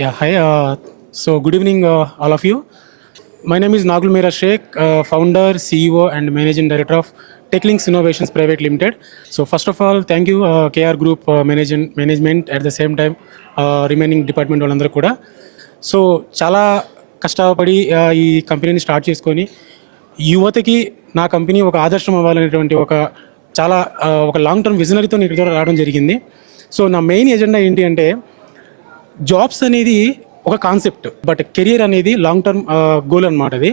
Yeah, hi. Good evening, all of you. My name is Nagul Mira Sheikh, founder, CEO, and managing director of TechLinks Innovations Private Limited. So, first of all, thank you, KR Group management at the same time, remaining department వాళ్ళందరూ కూడా. So చాలా కష్టపడి ఈ కంపెనీని start చేసుకొని యువతకి నా company ఒక ఆదర్శం అవ్వాలనేటువంటి చాలా ఒక లాంగ్ టర్మ్ విజనరీతో ఇక్కడ ద్వారా రావడం జరిగింది. సో నా మెయిన్ ఎజెండా ఏంటి అంటే జాబ్స్ అనేది ఒక కాన్సెప్ట్, బట్ కెరియర్ అనేది లాంగ్ టర్మ్ గోల్ అనమాట అది.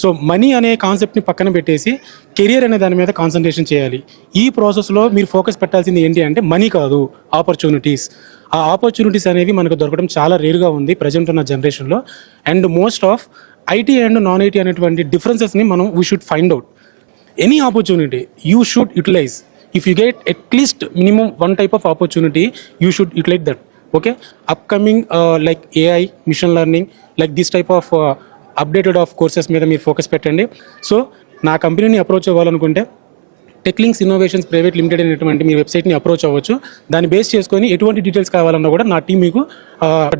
సో మనీ అనే కాన్సెప్ట్ని పక్కన పెట్టేసి కెరియర్ అనే దాని మీద కాన్సన్ట్రేషన్ చేయాలి. ఈ ప్రాసెస్లో మీరు ఫోకస్ పెట్టాల్సింది ఏంటి అంటే మనీ కాదు, ఆపర్చునిటీస్. ఆ ఆపర్చునిటీస్ అనేవి మనకు దొరకడం చాలా రేరుగా ఉంది ప్రజెంట్ ఉన్న జనరేషన్లో. And most of IT and non IT అనేటువంటి డిఫరెన్సెస్ని we should find out. Any opportunity you should utilise. If you get at least minimum one type of opportunity, you should utilise that. Okay, upcoming like AI, machine learning, like this type of updated of courses మీద మీరు focus పెట్టండి. So నా కంపెనీని approach అవ్వాలనుకుంటే టెక్లింక్స్ innovations private limited అనేటువంటి మీ వెబ్సైట్ని approach అవ్వచ్చు. దాన్ని బేస్ చేసుకొని ఎటువంటి డీటెయిల్స్ కావాలన్నా కూడా నా టీం మీకు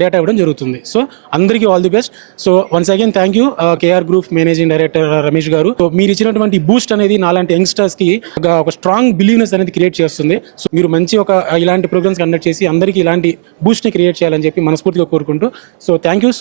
డేటా ఇవ్వడం జరుగుతుంది. సో అందరికీ all the best. So once again thank you KR group managing director Ramesh గారు. సో మీరు ఇచ్చినటువంటి బూస్ట్ అనేది నాలాంటి యంగ్స్టర్స్కి ఒక స్ట్రాంగ్ బిలీవ్నెస్ అనేది క్రియేట్ చేస్తుంది. సో మీరు మంచి ఇలాంటి ప్రోగ్రామ్స్ కండక్ట్ చేసి అందరికీ ఇలాంటి బూస్ట్ని క్రియేట్ చేయాలని చెప్పి మనస్ఫూర్తిగా కోరుకుంటూ, సో థ్యాంక్ యూ.